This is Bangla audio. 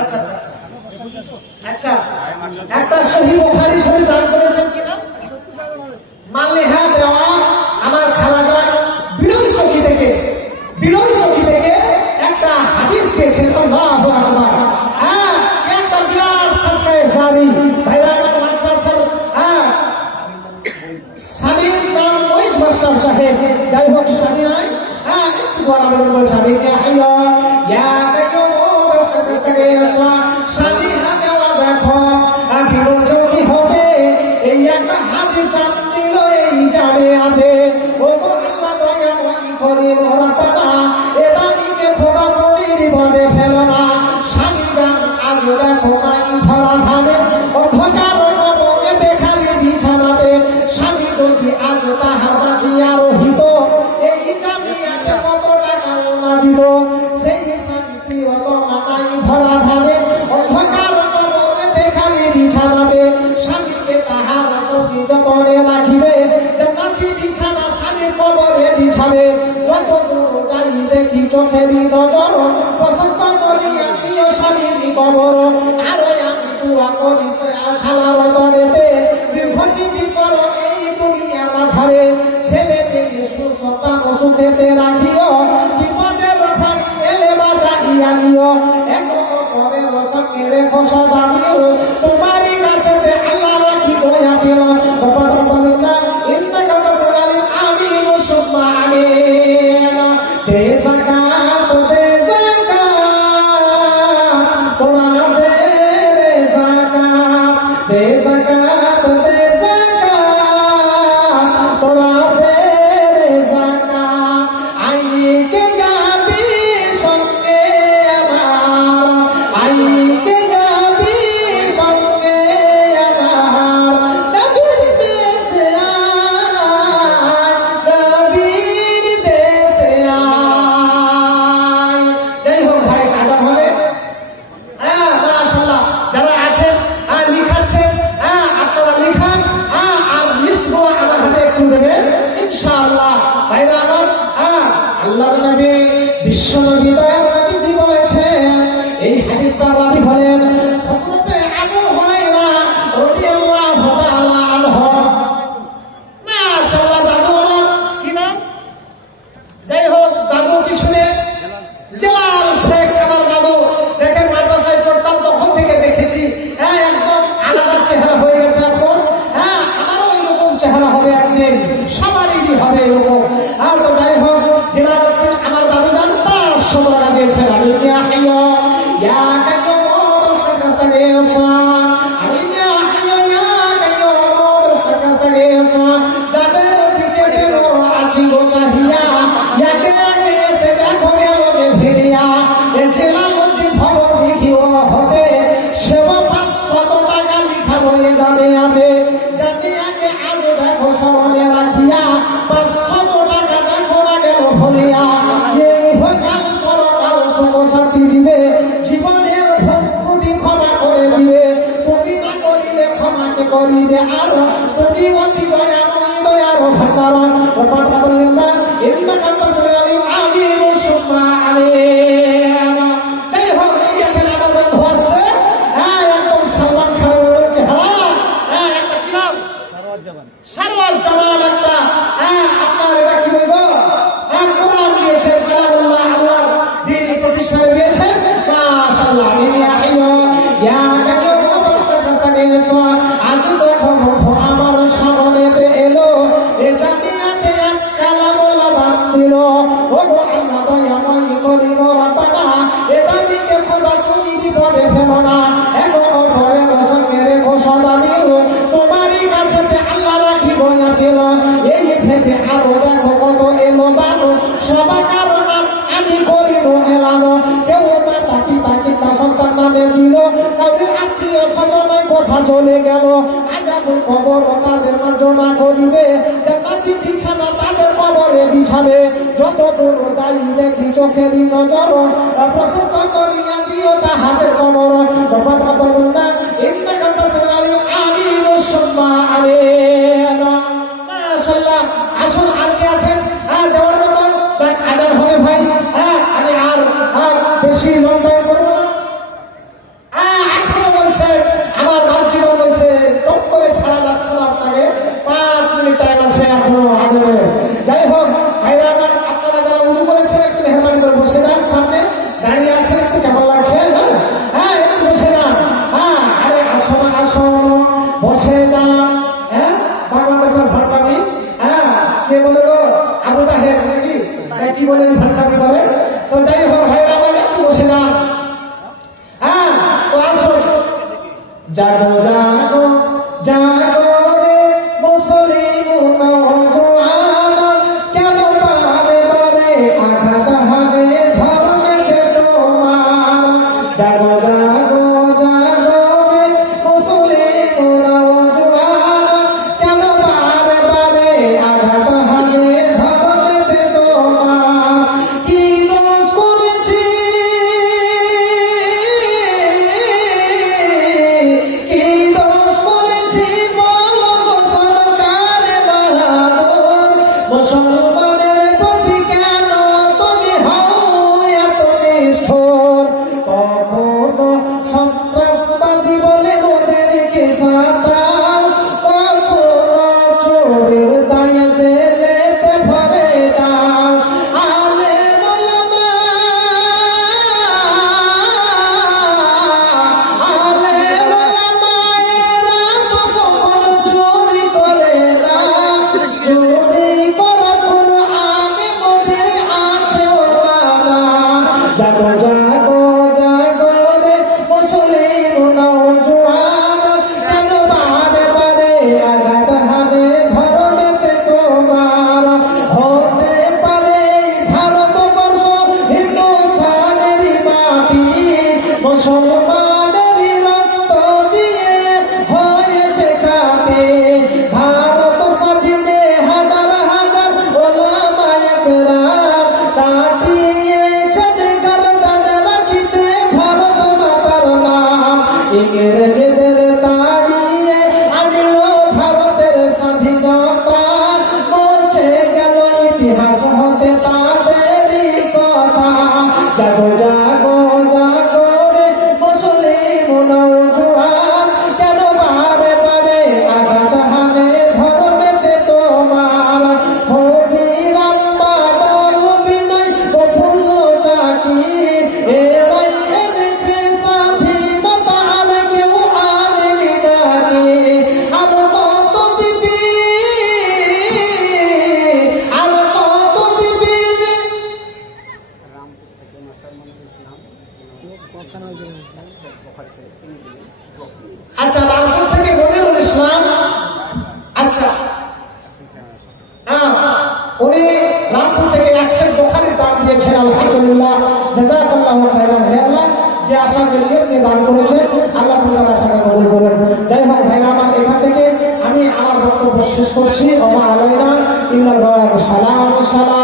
আচ্ছা আচ্ছা একটা সহি চকি থেকে বিরল চকি থেকে একটা হাদিস দিয়েছেন হ্যাঁ একটা বিরাট জারি ভাইরা আমার হ্যাঁ স্বামীর নাম মহিত মাস্টার সাহেব। যাই হোক, স্বামী নাই। হ্যাঁ একটু বড় আবেদন করে স্বামীকে হাইয়া ইয়া cadeira só সুস্থ করে রাখিবে নাকি বিছানা সানি কবরে বিছাবে। যত দূর যাই দেখি চোখেরই নজর, প্রশস্ত করি আত্মীয় স্বামীর কবর। আরও আমি দোয়া করি চেহারা হবে একদিন সবারই হবে এরকম। করিবে আরও তুমি অতি দয়াময় দয়ার ভান্ডার কথা বললেন না এমনি সবাই কারও নাম আমি করিব মেলানো কেউ মাতা পিতা কিংবা সন্তান নামে দিল কাউরি আত্মীয় স্বজনে কথা চলে গেল আজাবুল কবর তাদের মার্জনা করিবে যে মাটি বিছানা তাদের কবরে বিছাবে যত দূর যাই দেখি চোখেরই নজর প্রশস্ত করিয়া দিও তাহাদের কবর বাবা বসে দাও vedere জাজাকাল্লাহ খাইরান হে আল্লাহ, যে আশা জেলিয়াতকে দান করেছে আল্লাহ তাআলা আশাকে কবুল করেন। যাই হোক ভাইরা আমার এখান থেকে আমি আমার বক্তব্য শেষ করছি। ওমা আলাইনা ইল্লাল বালাগ সালাম সালাম।